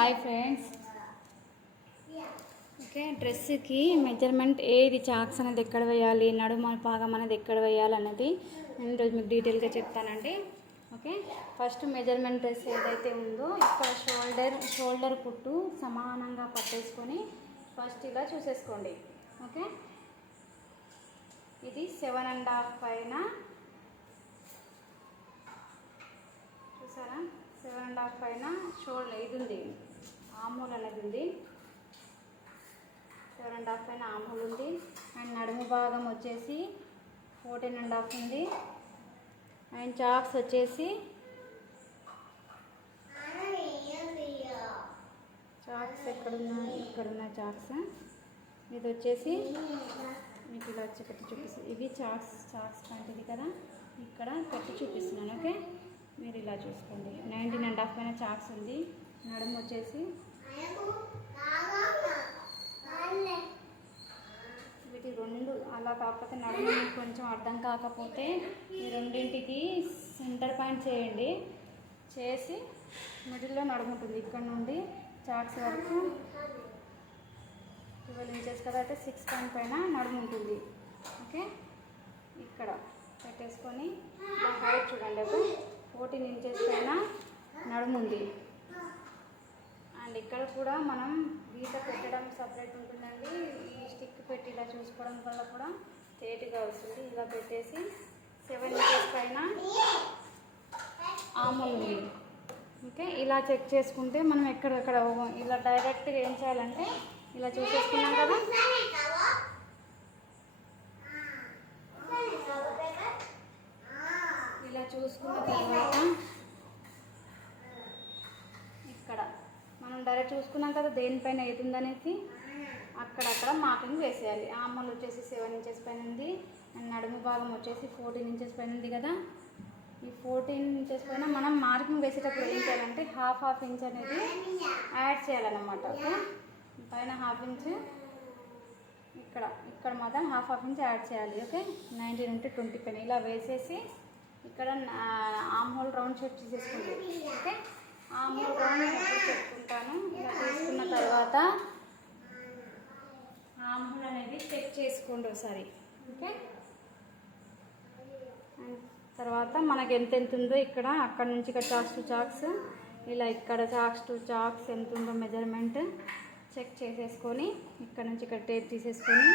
Hi friends okay డ్రెస్కి measurement ఏది చాక్స్ అనేది ఎక్కడ వేయాలి నడుమ పాగం అనేది ఎక్కడ వేయాలి అన్నది నేను ఈరోజు మీకు డీటెయిల్గా చెప్తానండి. ఓకే ఫస్ట్ మెజర్మెంట్ డ్రెస్ ఏదైతే ఉందో ఇక్కడ షోల్డర్ షోల్డర్ పుట్టు సమానంగా పట్టేసుకొని ఫస్ట్ ఇలా చూసేసుకోండి. ఓకే ఇది సెవెన్ అండ్ హాఫ్ పైన సెవెన్ అండ్ హాఫ్ పైన షోల్డర్ ఇది ఉంది. ఆమూల్ అనేది ఉంది. సెవెన్ అండ్ హాఫ్ పైన ఆమూల్ ఉంది. అండ్ నడుము భాగం వచ్చేసి ఫోర్టీన్ అండ్ హాఫ్ ఉంది. అండ్ చాక్స్ వచ్చేసి చాక్స్ ఇక్కడ ఇక్కడున్న చాక్స్. ఇది వచ్చేసి మీకు ఇలా వచ్చి పెట్టి చూపిస్తుంది ఇవి చాక్స్ చాక్స్ లాంటిది కదా? ఇక్కడ పెట్టి చూపిస్తున్నాను ఓకే? మీరు ఇలా చూసుకోండి. నైన్టీన్ అండ్ హాఫ్ పైన చాక్స్ ఉంది. నడుము వచ్చేసి వీటి రెండు అలా కాకపోతే నడుము మీకు కొంచెం అర్థం కాకపోతే ఈ రెండింటికి సెంటర్ పాయింట్ చేయండి. చేసి మిడిల్లో నడుముంటుంది ఇక్కడ నుండి చాక్స్ వరకు ట్వెల్వ్ ఇంచెస్ కదా అయితే సిక్స్ పాయింట్ పైన నడుము ఉంటుంది. ఓకే? ఇక్కడ పెట్టేసుకొని హైట్ చూడండి ఒక ఫోర్టీన్ ఇంచెస్ పైన నడుముంది. అండ్ ఇక్కడ కూడా మనం గీత పెట్టడం సపరేట్ ఉంటుందండి. ఈ స్టిక్ పెట్టి ఇలా చూసుకోవడం వల్ల కూడా తేటిగా వస్తుంది. ఇలా పెట్టేసి సెవెన్ ఇంచెస్ పైన ఆముల్ ఉంది. ఓకే ఇలా చెక్ చేసుకుంటే మనం ఎక్కడెక్కడ ఇలా డైరెక్ట్గా ఏం చేయాలంటే ఇలా చూసేసుకున్నాం కదా ఇలా చూసుకున్న తర్వాత ఇక్కడ మనం డైరెక్ట్ చూసుకున్నాం కదా దేనిపైన అవుతుందనేసి అక్కడక్కడ మార్కింగ్ వేసేయాలి. ఆమలు వచ్చేసి సెవెన్ ఇంచెస్ పైన ఉంది. అండ్ నడుము భాగం వచ్చేసి ఫోర్టీన్ ఇంచెస్ పైన ఉంది కదా. ఈ ఫోర్టీన్ ఇంచెస్ పైన మనం మార్కింగ్ వేసేటప్పుడు ఏం చేయాలంటే హాఫ్ హాఫ్ ఇంచ్ అనేది యాడ్ చేయాలన్నమాట. ఓకే పైన హాఫ్ ఇంచ్ ఇక్కడ ఇక్కడ మాత్రం హాఫ్ హాఫ్ ఇంచ్ యాడ్ చేయాలి. ఓకే నైన్టీన్ ఉంటే ట్వంటీ పైన. ఇలా వేసేసి ఇక్కడ ఆమ్ హోల్ రౌండ్ షేప్ చేసేసుకుంది ఓకే? ఆమ్ హోల్ రౌండ్ ఎప్పుడు చెప్పుకుంటాను ఇలా తీసుకున్న తర్వాత ఆమ్ హోల్ అనేది చెక్ చేసుకోండి ఒకసారి. ఓకే? తర్వాత మనకి ఎంత ఎంత ఉందో ఇక్కడ అక్కడ నుంచి ఇక్కడ చాక్స్ టు చాక్స్ ఇలా ఇక్కడ చాక్స్ టు చాక్స్ ఎంత ఉందో మెజర్మెంట్ చెక్ చేసేసుకొని ఇక్కడ నుంచి ఇక్కడ టేప్ తీసేసుకొని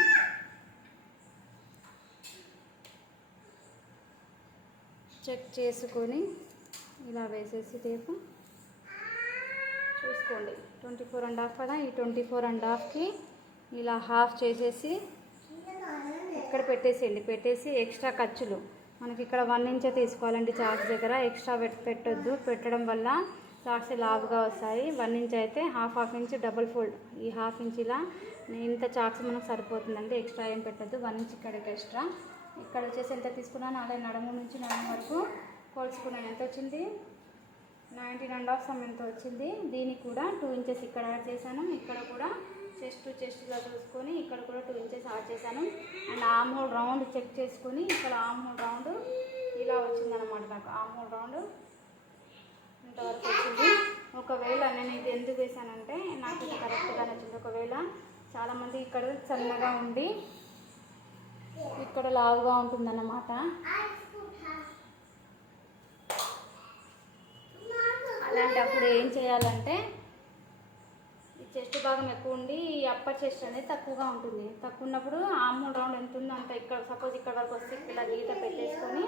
చెక్ చేసుకొని ఇలా వేసేసి టేపు చూసుకోండి. ట్వంటీ ఫోర్ అండ్ హాఫ్ కదా ఈ ట్వంటీ ఫోర్ అండ్ హాఫ్కి ఇలా హాఫ్ చేసేసి ఇక్కడ పెట్టేసేయండి? పెట్టేసి ఎక్స్ట్రా ఖర్చులు. మనకి ఇక్కడ వన్ ఇంచే తీసుకోవాలండి చాక్స్ దగ్గర. ఎక్స్ట్రా పెట్ పెట్టొద్దు. పెట్టడం వల్ల చాక్స్ లావుగా వస్తాయి. వన్ ఇంచ్ అయితే half half inch double fold. ఈ హాఫ్ ఇంచ్ ఇలా ఇంత చాక్స్ మనకు సరిపోతుందండి ఎక్స్ట్రా ఏం పెట్టద్దు. వన్ ఇంచ్ ఇక్కడికి ఎక్స్ట్రా. ఇక్కడ వచ్చేసి ఎంత తీసుకున్నాను అలా నడుము నుంచి నడుము వరకు కోల్చుకున్నాను. ఎంత వచ్చింది? నైన్టీన్ అండ్ హాఫ్ సమ్ ఎంత వచ్చింది? దీనికి కూడా టూ ఇంచెస్ ఇక్కడ యాడ్ చేశాను. ఇక్కడ కూడా చెస్ట్ చెస్ట్గా చూసుకొని ఇక్కడ కూడా టూ ఇంచెస్ యాడ్ చేశాను. And armhole round check చేసుకొని ఇక్కడ ఆమ్ హోల్ రౌండ్ ఇలా వచ్చిందనమాట నాకు. ఆమ్ హోల్ రౌండ్ ఇంతవరకు వచ్చింది. ఒకవేళ నేను ఇది ఎందుకు వేసానంటే నాకు ఇది కరెక్ట్గా నచ్చింది ఒకవేళ చాలామంది ఇక్కడ సన్నగా ఉండి ఇక్కడ లావుగా ఉంటుందన్నమాట. అలాంటప్పుడు ఏం చేయాలంటే ఈ చెస్ట్ భాగం ఎక్కువ ఉండి ఈ అప్పర్ చెస్ట్ అనేది తక్కువగా ఉంటుంది. తక్కువ ఉన్నప్పుడు ఆమూల్ రౌండ్ ఎంత ఉందో అంత ఇక్కడ సపోజ్ ఇక్కడ వరకు వస్తే ఇలా గీత పెట్టేసుకొని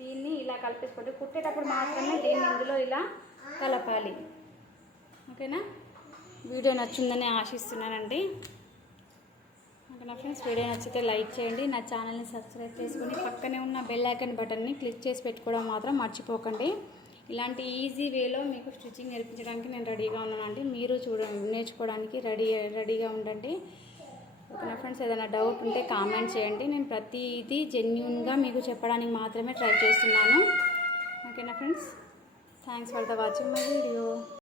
దీన్ని ఇలా కలిపేసుకోండి. కుట్టేటప్పుడు మాత్రమే దీన్ని ఇందులో ఇలా కలపాలి. ఓకేనా? వీడియో నచ్చిందని ఆశిస్తున్నానండి. ఓకేనా ఫ్రెండ్స్ వీడియో నచ్చితే లైక్ చేయండి. నా ఛానల్ని సబ్స్క్రైబ్ చేసుకుని పక్కనే ఉన్న బెల్ ఐకన్ బటన్ని క్లిక్ చేసి పెట్టుకోవడం మాత్రం మర్చిపోకండి. ఇలాంటి ఈజీ వేలో మీకు స్టిచ్చింగ్ నేర్పించడానికి నేను రెడీగా ఉన్నానండి మీరు చూడ నేర్చుకోవడానికి రెడీ రెడీగా ఉండండి. ఓకేనా ఫ్రెండ్స్ ఏదైనా డౌట్ ఉంటే కామెంట్ చేయండి. నేను ప్రతిదీ జెన్యున్గా మీకు చెప్పడానికి మాత్రమే ట్రై చేస్తున్నాను. ఓకేనా friends thanks for the watching my video.